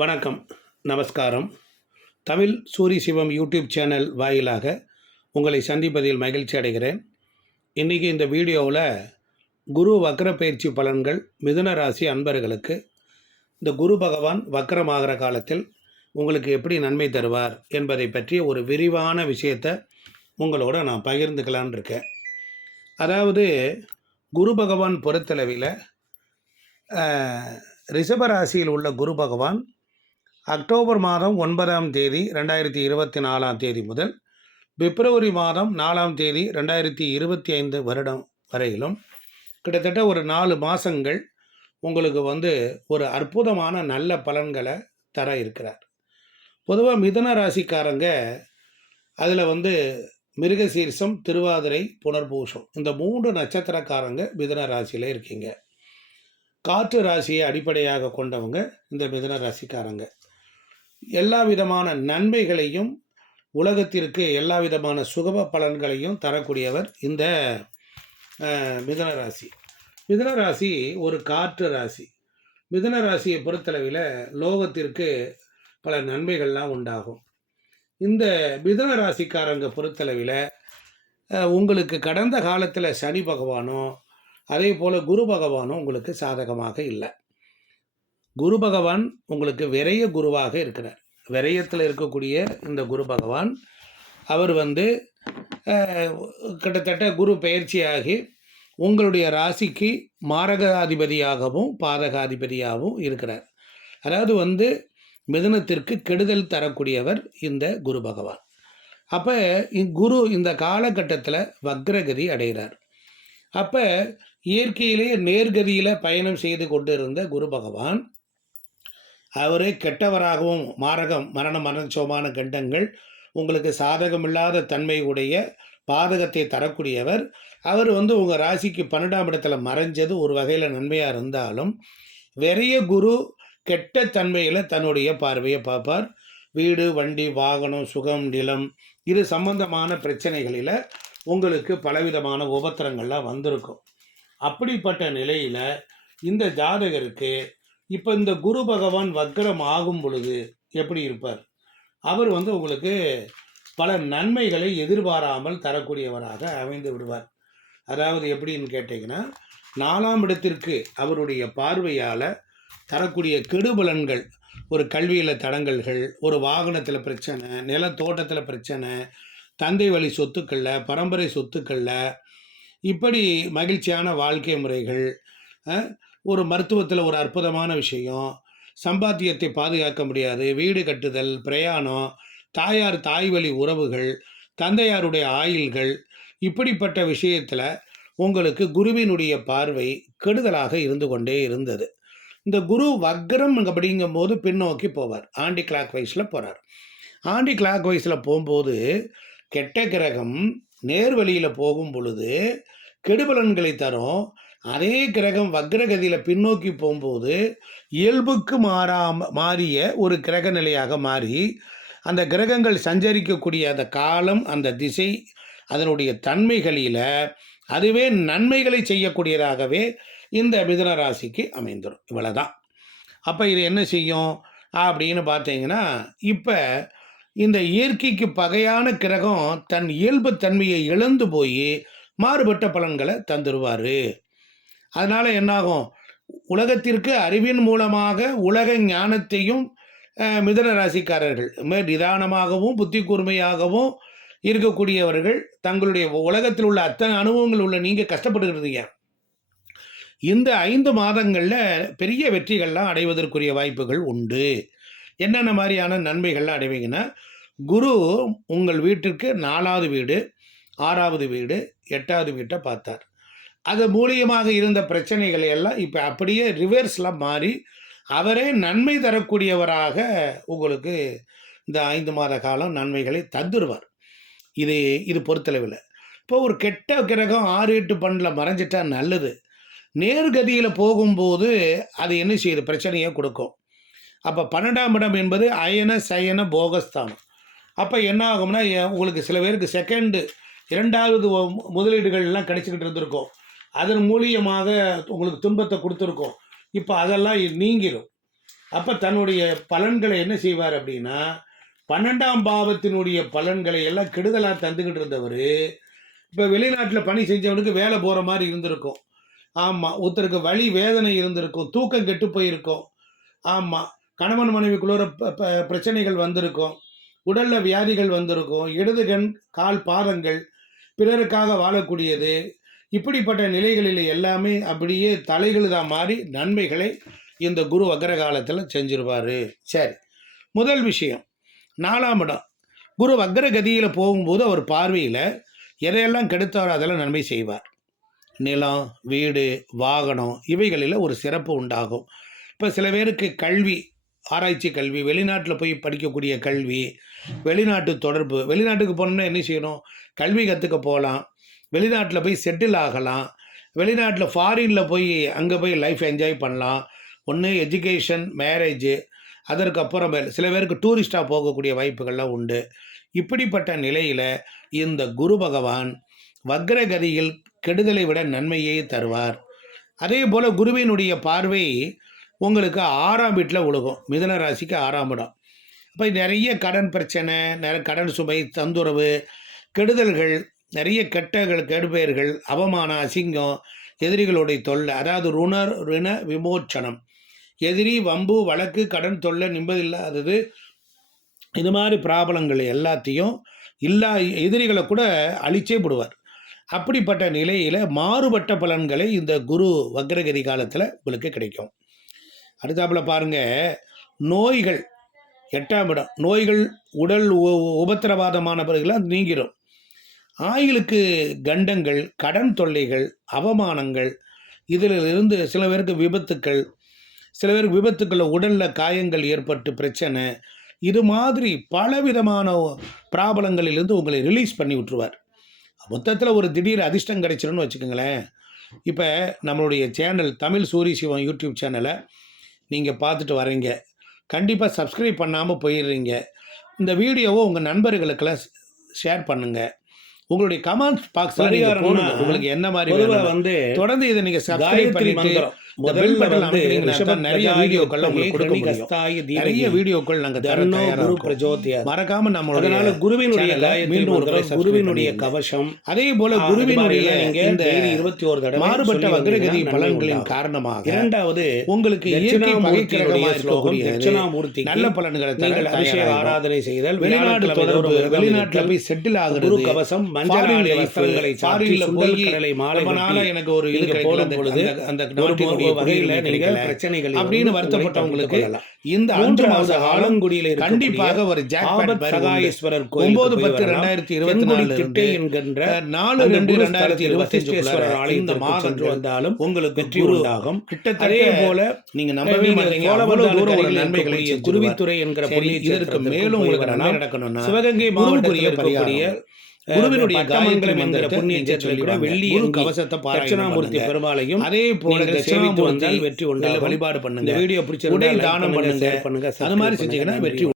வணக்கம் நமஸ்காரம். Tamil Suri Sivam YouTube channel வாயிலாக உங்களை சந்திப்பதில் மகிழ்ச்சி அடைகிறேன். இன்றைக்கி இந்த வீடியோவில் குரு வக்ர பயிற்சி பலன்கள் மிதுன ராசி அன்பர்களுக்கு இந்த குரு பகவான் வக்ரமாகிற காலத்தில் உங்களுக்கு எப்படி நன்மை தருவார் என்பதை பற்றிய ஒரு விரிவான விஷயத்தை உங்களோட நான் பகிர்ந்துக்கலான்னு இருக்கேன். அதாவது குரு பகவான் பொறுத்தளவில் ரிஷபராசியில் ராசியில் உள்ள குரு பகவான் அக்டோபர் மாதம் ஒன்பதாம் தேதி ரெண்டாயிரத்தி இருபத்தி நாலாம் தேதி முதல் பிப்ரவரி மாதம் நாலாம் தேதி ரெண்டாயிரத்தி இருபத்தி ஐந்து வருடம் வரையிலும் கிட்டத்தட்ட ஒரு நாலு மாதங்கள் உங்களுக்கு வந்து ஒரு அற்புதமான நல்ல பலன்களை தர இருக்கிறார். பொதுவாக மிதன ராசிக்காரங்க அதில் வந்து மிருகசீர்ஷம் திருவாதிரை புனர்பூஷம் இந்த மூன்று நட்சத்திரக்காரங்க மிதன ராசியில் இருக்கீங்க. காற்று ராசியை அடிப்படையாக கொண்டவங்க இந்த மிதன ராசிக்காரங்க. எல்லா விதமான நன்மைகளையும் உலகத்திற்கு எல்லா விதமான சுகப பலன்களையும் தரக்கூடியவர் இந்த மிதன ராசி. மிதன ராசி ஒரு காற்று ராசி. மிதன ராசியை பொறுத்தளவில் லோகத்திற்கு பல நன்மைகள்லாம் உண்டாகும். இந்த மிதன ராசிக்காரங்க பொறுத்தளவில் உங்களுக்கு கடந்த காலத்தில் சனி பகவானோ அதே போல் குரு பகவானும் உங்களுக்கு சாதகமாக இல்லை. குரு பகவான் உங்களுக்கு விரைய குருவாக இருக்கிறார். விரயத்தில் இருக்கக்கூடிய இந்த குரு பகவான் அவர் வந்து கிட்டத்தட்ட குரு பயிற்சியாகி உங்களுடைய ராசிக்கு மாரகாதிபதியாகவும் பாதகாதிபதியாகவும் இருக்கிறார். அதாவது வந்து மிதுனத்திற்கு கெடுதல் தரக்கூடியவர் இந்த குரு பகவான். அப்போ குரு இந்த காலகட்டத்தில் வக்ரகதி அடைகிறார். அப்போ இயற்கையிலேயே நேர்கதியில் பயணம் செய்து கொண்டிருந்த குரு பகவான் அவரே கெட்டவராகவும் மாரகம் மரண மரணச்சோமான கண்டங்கள் உங்களுக்கு சாதகமில்லாத தன்மை உடைய பாதகத்தை தரக்கூடியவர். அவர் வந்து உங்கள் ராசிக்கு பன்னெண்டாம் இடத்துல மறைஞ்சது ஒரு வகையில் நன்மையாக இருந்தாலும் வெறிய குரு கெட்ட தன்மையில் தன்னுடைய பார்வையை பார்ப்பார். வீடு வண்டி வாகனம் சுகம் நிலம் இது சம்பந்தமான பிரச்சனைகளில் உங்களுக்கு பலவிதமான உபத்திரங்கள்லாம் வந்திருக்கும். அப்படிப்பட்ட நிலையில் இந்த ஜாதகருக்கு இப்போ இந்த குரு பகவான் வக்ரம் ஆகும் பொழுது எப்படி இருப்பார்? அவர் வந்து உங்களுக்கு பல நன்மைகளை எதிர்பாராமல் தரக்கூடியவராக அமைந்து விடுவார். அதாவது எப்படின்னு கேட்டிங்கன்னா நாலாம் இடத்திற்கு அவருடைய பார்வையால் தரக்கூடிய கெடுபலன்கள் ஒரு கல்வியில் தடங்கல்கள் ஒரு வாகனத்தில் பிரச்சனை நில தோட்டத்தில் பிரச்சனை தந்தை வழி சொத்துக்களில் பரம்பரை சொத்துக்களில் இப்படி மகிழ்ச்சியான வாழ்க்கை முறைகள் ஒரு மருத்துவத்தில் ஒரு அற்புதமான விஷயம். சம்பாத்தியத்தை பாதுகாக்க முடியாது. வீடு கட்டுதல் பிரயாணம் தாயார் தாய் வழி உறவுகள் தந்தையாருடைய ஆயில்கள் இப்படிப்பட்ட விஷயத்தில் உங்களுக்கு குருவினுடைய பார்வை கெடுதலாக இருந்து கொண்டே இருந்தது. இந்த குரு வக்ரம் அப்படிங்கும்போது பின்னோக்கி போவார். ஆண்டி கிளாக் வைஸில் போகிறார் ஆண்டி கிளாக் வைஸில் போகும்போது கெட்ட கிரகம் நேர்வழியில் போகும் பொழுது கெடுபலன்களை தரும். அதே கிரகம் வக்ரகதியில் பின்னோக்கி போகும்போது இயல்புக்கு மாறாம மாறிய ஒரு கிரக நிலையாக மாறி அந்த கிரகங்கள் சஞ்சரிக்கக்கூடிய அந்த காலம் அந்த திசை அதனுடைய தன்மைகளில் அதுவே நன்மைகளை செய்யக்கூடியதாகவே இந்த மிதுன ராசிக்கு அமைந்துடும் இவ்வளோதான் அப்போ இது என்ன செய்யும்? அப்படின்னு பார்த்தீங்கன்னா இப்போ இந்த இயற்கைக்கு பகையான கிரகம் தன் இயல்பு தன்மையை இழந்து போய் மாறுபட்ட பலன்களை தந்துருவார். அதனால் என்னாகும்? உலகத்திற்கு அறிவின் மூலமாக உலக ஞானத்தையும் மிதன மிதுன ராசிக்காரர்கள் மிக நிதானமாகவும் புத்தி கூர்மையாகவும் இருக்கக்கூடியவர்கள் தங்களுடைய உலகத்தில் உள்ள அத்தனை அனுபவங்கள் உள்ள நீங்கள் கஷ்டப்பட்டுக்கிறீங்க இந்த ஐந்து மாதங்களில் பெரிய வெற்றிகள்லாம் அடைவதற்குரிய வாய்ப்புகள் உண்டு. என்னென்ன மாதிரியான நன்மைகள்லாம் அடைவீங்கன்னா குரு உங்கள் வீட்டிற்கு நாலாவது வீடு ஆறாவது வீடு எட்டாவது வீட்டை பார்த்தார். அது மூலியமாக இருந்த பிரச்சனைகளை எல்லாம் இப்போ அப்படியே ரிவர்ஸில் மாறி அவரே நன்மை தரக்கூடியவராக உங்களுக்கு இந்த ஐந்து மாத காலம் நன்மைகளை தந்துடுவார் இது இது பொறுத்தளவில். இப்போ ஒரு கெட்ட கிரகம் ஆறு எட்டு பண்டில் மறைஞ்சிட்டா நல்லது. நேர்கதியில் போகும்போது அது என்ன செய்யுது? பிரச்சனையை கொடுக்கும். அப்போ பன்னெண்டாம் இடம் என்பது அயன சயன போகஸ்தானம். அப்போ என்ன ஆகும்னா உங்களுக்கு சில பேருக்கு செகண்டு இரண்டாவது முதலீடுகள்லாம் கிடைச்சிக்கிட்டு இருந்திருக்கும். அதன் மூலியமாக உங்களுக்கு துன்பத்தை கொடுத்துருக்கோம். இப்போ அதெல்லாம் நீங்கிடும் அப்போ தன்னுடைய பலன்களை என்ன செய்வார் அப்படின்னா பன்னெண்டாம் பாவத்தினுடைய பலன்களை எல்லாம் கெடுதலாக தந்துக்கிட்டு இருந்தவர் இப்போ வெளிநாட்டில் பணி செஞ்சவனுக்கு வேலை போகிற மாதிரி இருந்திருக்கும். ஆமாம் ஒருத்தருக்கு வலி வேதனை இருந்திருக்கும் தூக்கம் கெட்டு போயிருக்கும். ஆமாம் கணவன் மனைவிக்குள்ள ப- ப- பிரச்சனைகள் வந்திருக்கும். உடலில் வியாதிகள் வந்திருக்கும். இடது கண் கால் பாதங்கள் பிறருக்காக வாழக்கூடியது. இப்படிப்பட்ட நிலைகளில் எல்லாமே அப்படியே தலைகளுதான் மாறி நன்மைகளை இந்த குரு வக்கர காலத்தில் செஞ்சிருவாரு. சரி முதல் விஷயம் நாலாம் இடம். குரு வக்கர கதியில் போகும்போது அவர் பார்வையில் எதையெல்லாம் கெடுத்தாரோ அதெல்லாம் நன்மை செய்வார். நிலம் வீடு வாகனம் இவைகளில் ஒரு சிறப்பு உண்டாகும். இப்போ சில பேருக்கு கல்வி ஆராய்ச்சி கல்வி வெளிநாட்டில் போய் படிக்கக்கூடிய கல்வி வெளிநாட்டு தொடர்பு வெளிநாட்டுக்கு போனோம்னா என்ன செய்யணும்? கல்வி கற்றுக்க போகலாம். வெளிநாட்டில் போய் செட்டில் ஆகலாம். வெளிநாட்டில் ஃபாரினில் போய் அங்கே போய் லைஃப் என்ஜாய் பண்ணலாம். ஒன்று எஜுகேஷன் மேரேஜு அதற்கப்புறம் சில பேருக்கு டூரிஸ்டாக போகக்கூடிய வாய்ப்புகள்லாம் உண்டு. இப்படிப்பட்ட நிலையில் இந்த குரு பகவான் வக்ரகதியில் கெடுதலை விட நன்மையே தருவார். அதே போல் குருவினுடைய பார்வை உங்களுக்கு ஆறாம் வீட்டில் உழுகும். மிதன ராசிக்கு ஆறாம் இடம். அப்போ நிறைய கடன் பிரச்சனை நிறைய கடன் சுமை தந்துறவு கெடுதல்கள் நிறைய கெட்டகள் கெடுபெயர்கள் அவமானம் அசிங்கம் எதிரிகளுடைய தொல்லை. அதாவது ருணர் ருண விமோச்சனம். எதிரி வம்பு வழக்கு கடன் தொல்லை நிம்மதியில்லாதது இது மாதிரி ப்ராப்ளங்கள் எல்லாத்தையும் இல்லா எதிரிகளை கூட அழிச்சே விடுவார் அப்படிப்பட்ட நிலையில் மாறுபட்ட பலன்களை இந்த குரு வக்ரகிரி காலத்தில் உங்களுக்கு கிடைக்கும். அடுத்தாப்பில் பாருங்கள் நோய்கள். எட்டாம் இடம். நோய்கள் உடல் உ- உபத்திரவாதமானவர்களாக நீங்கிடும் ஆயுளுக்கு கண்டங்கள் கடன் தொல்லைகள் அவமானங்கள் இதில் இருந்து சில பேருக்கு விபத்துக்கள் சில பேருக்கு விபத்துக்களில் உடலில் காயங்கள் ஏற்பட்டு பிரச்சனை இது மாதிரி பலவிதமான பிராபலங்களிலிருந்து உங்களை ரிலீஸ் பண்ணி விட்டுருவார். மொத்தத்தில் ஒரு திடீர் அதிர்ஷ்டம் கிடைச்சிருன்னு வச்சுக்கோங்களேன். இப்போ நம்மளுடைய சேனல் தமிழ் சூரி சிவம் யூடியூப் சேனலை நீங்கள் பார்த்துட்டு வரீங்க கண்டிப்பாக சப்ஸ்கிரைப் பண்ணாமல் போயிடுறீங்க. இந்த வீடியோவை உங்கள் நண்பர்களுக்கெல்லாம் ஷேர் பண்ணுங்கள் உங்களுடைய கமெண்ட் பரிகாரம்னா உங்களுக்கு என்ன மாதிரி? வந்து தொடர்ந்து இதை நீங்கள் சப்ஸ்கிரைப் காயத்ரி முதல்ல வந்து நிறைய வீடியோக்கள் உங்களுக்கு கொடுக்க முடியும் கஸ்தாய நிறைய தீபகி வீடியோக்கள் நாங்கள் தர தன்னோ தயாரா குரு இருக்கோம். பிரஜோதியா மறக்காம நம்மளுடைய அதனால குருவினுடைய மீண்டும் ஒரு. கவசம் அதே போல குருவினுடைய அது மாதிரி நீங்க இந்த daily 21 தடவை மாறுபட்ட வக்ரகதி பலன்களின் காரணமாக. இரண்டாவது உங்களுக்கு இயற்கை பகைக்கிரகமாக இருக்கக்கூடிய நல்ல பலன்களை அபிஷேக. ஆராதனை செய்தல் வெளிநாடு தொடர்பு வெளிநாட்டில் போய் செட்டில் குரு ஆகுறது கவசம் மஞ்சள் வஸ்திரங்களை போய் மாலை எனக்கு ஒரு இது போடும் அந்த- பொழுது அந்த- நாட்டினுடைய வகையில் குடியுரிமை நீங்கள் கிடைக்கல. பிரச்சனைகள் அப்படின்னு வருத்தப்பட்டவங்களுக்கு இந்த அஞ்சு மாத காலம் ஆலங்குடியில் கண்டிப்பாக ஒரு ஜாக்பாட் ஆபத் மாதிரி உண்டு. சகாயேஸ்வரர் ஒன்பது கோயில் பத்து ரெண்டாயிரத்தி இருபத்தி தென்குடி நாலு திட்டை என்கின்ற நாலு அந்த ரெண்டு குரு ரெண்டாயிரத்தி ஸ்தலத்தில் இருபத்தி வசிஷ்டேஸ்வரர் இந்த ஆலயத்திற்கு மாதம் சென்று வந்தாலும் உங்களுக்கு வெற்றி குரு உண்டாகும் கிட்டத்தட்ட போல நீங்க நம்பவே மாட்டீங்க அவ்வளவு தூரம் ஒரு நன்மைகளை. குருவித்துறை என்கிற இதற்கு மேலும் உங்களுக்கு நன்மை வரலாம். நடக்கணும்னா சிவகங்கை மாவட்டத்தில் இருக்கக்கூடிய. குருவினுடைய பட்டமங்கலம் காயத்ரி என்கிற மந்திரத்தை புண்ணிய நீங்க சேத்திரத்தில் சொல்லி கூட வாங்க. வெள்ளி கவசத்தை தட்சிணாமூர்த்தி. பெருமாளையும் அதே போல தட்சிணாமூர்த்தி வந்தால் வெற்றி உண்டாகும் வழிபாடு பண்ணுங்க வீடியோ பிடிச்சிருந்தா உடை தானம் பண்ணுங்க, பண்ணுங்க. அது மாதிரி செஞ்சீங்கன்னா. வெற்றி